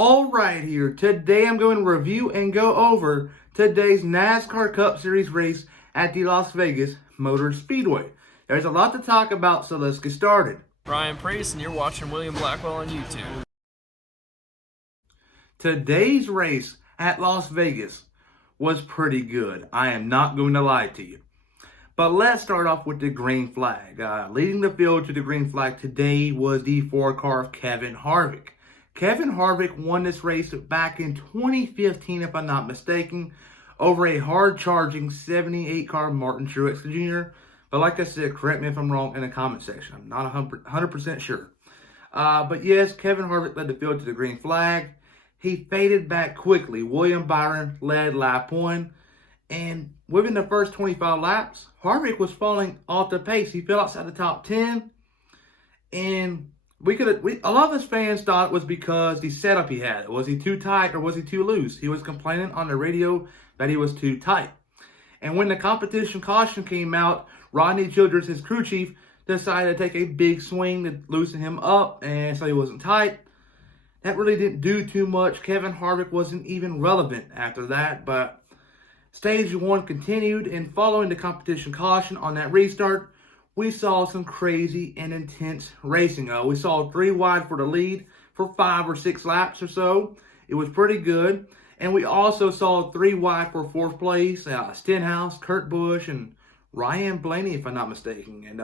All right, here. Today I'm going to review and go over today's NASCAR Cup Series race at the Las Vegas Motor Speedway. There's a lot to talk about, so let's get started. Ryan Priest, and you're watching William Blackwell on YouTube. Today's race at Las Vegas was pretty good. I am not going to lie to you. But let's start off with the green flag. Leading the field to the green flag today was the 4-car of Kevin Harvick. Kevin Harvick won this race back in 2015, if I'm not mistaken, over a hard-charging 78-car Martin Truex Jr. But like I said, correct me if I'm wrong in the comment section. I'm not 100% sure. But yes, Kevin Harvick led the field to the green flag. He faded back quickly. William Byron led lap 1. And within the first 25 laps, Harvick was falling off the pace. He fell outside the top 10. And a lot of us fans thought it was because the setup he had. Was he too tight or was he too loose? He was complaining on the radio that he was too tight. And when the competition caution came out, Rodney Childers, his crew chief, decided to take a big swing to loosen him up and so he wasn't tight. That really didn't do too much. Kevin Harvick wasn't even relevant after that, but Stage 1 continued, and following the competition caution on that restart, we saw some crazy and intense racing. We saw 3 wide for the lead for 5 or 6 laps or so. It was pretty good. And we also saw 3 wide for 4th place. Stenhouse, Kurt Busch, and Ryan Blaney, if I'm not mistaken. And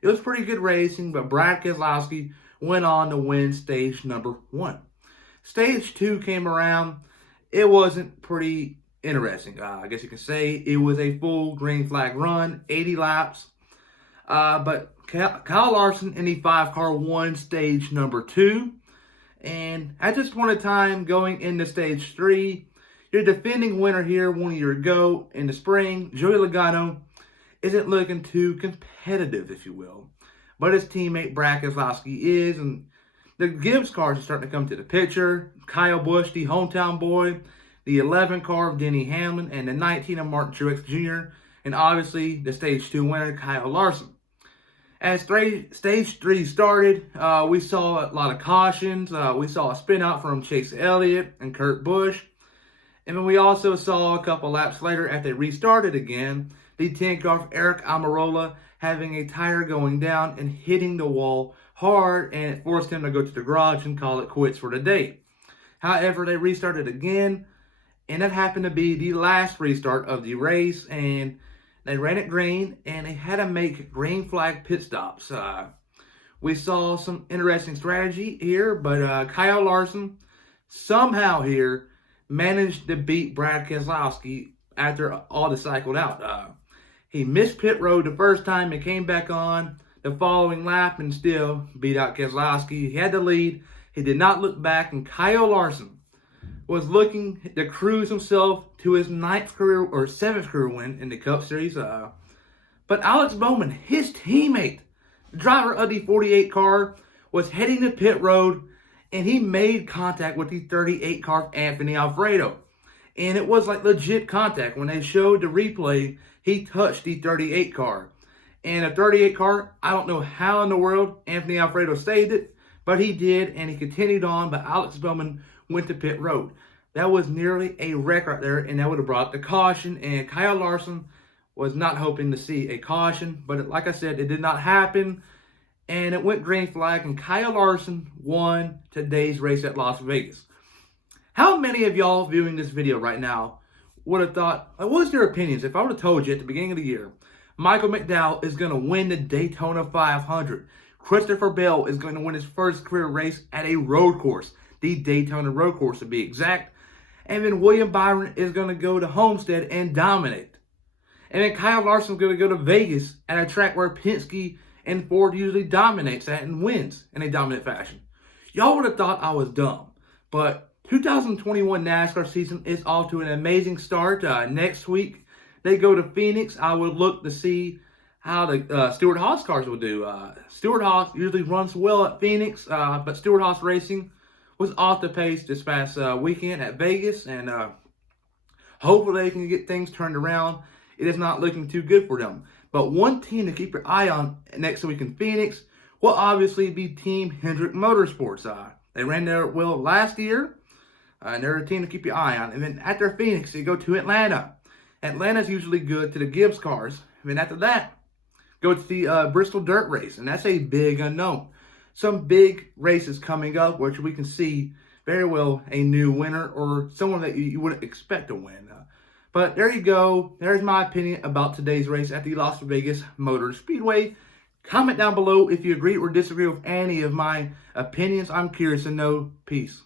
it was pretty good racing, but Brad Keselowski went on to win stage number 1. Stage 2 came around. It wasn't pretty interesting. I guess you can say it was a full green flag run, 80 laps. But Kyle Larson in the 5-car won stage number 2. And at this point in time, going into stage 3, your defending winner here 1 year ago in the spring, Joey Logano, isn't looking too competitive, if you will. But his teammate Brad Keselowski is, and the Gibbs cars are starting to come to the picture. Kyle Busch, the hometown boy, the 11 car of Denny Hamlin, and the 19 of Martin Truex Jr., and obviously the stage 2 winner, Kyle Larson. As stage 3 started, we saw a lot of cautions. We saw a spin out from Chase Elliott and Kurt Busch. And then we also saw a couple laps later, after they restarted again, the 10 car of Eric Almirola having a tire going down and hitting the wall hard, and it forced him to go to the garage and call it quits for the day. However, they restarted again, and that happened to be the last restart of the race, and they ran it green, and they had to make green flag pit stops. We saw some interesting strategy here, but Kyle Larson somehow here managed to beat Brad Keselowski after all the cycled out. He missed pit road the first time and came back on the following lap and still beat out Keselowski. He had the lead. He did not look back, and Kyle Larson was looking to cruise himself to his 9th career or 7th career win in the Cup Series. But Alex Bowman, his teammate, the driver of the 48 car, was heading to pit road, and he made contact with the 38 car of Anthony Alfredo. And it was like legit contact. When they showed the replay, he touched the 38 car. And the 38 car, I don't know how in the world Anthony Alfredo saved it, but he did, and he continued on, but Alex Bowman went to pit road. That was nearly a wreck right there, and that would have brought the caution, and Kyle Larson was not hoping to see a caution, but like I said, it did not happen, and it went green flag, and Kyle Larson won today's race at Las Vegas. How many of y'all viewing this video right now would have thought, what was your opinions if I would have told you at the beginning of the year, Michael McDowell is going to win the Daytona 500. Christopher Bell is going to win his first career race at a road course, the Daytona road course to be exact. And then William Byron is going to go to Homestead and dominate. And then Kyle Larson is going to go to Vegas at a track where Penske and Ford usually dominates at and wins in a dominant fashion. Y'all would have thought I was dumb. But 2021 NASCAR season is off to an amazing start. Next week, they go to Phoenix. I would look to see how the Stewart-Haas cars will do. Stewart-Haas usually runs well at Phoenix, but Stewart-Haas Racing was off the pace this past weekend at Vegas, and hopefully they can get things turned around. It is not looking too good for them. But one team to keep your eye on next week in Phoenix will obviously be Team Hendrick Motorsports. They ran their well last year, And they're a team to keep your eye on. And then after Phoenix, you go to Atlanta. Atlanta's usually good to the Gibbs cars. And then after that, go to the Bristol Dirt Race, and that's a big unknown. Some big races coming up, which we can see very well a new winner or someone that you wouldn't expect to win. But there you go. There's my opinion about today's race at the Las Vegas Motor Speedway. Comment down below if you agree or disagree with any of my opinions. I'm curious to know. Peace.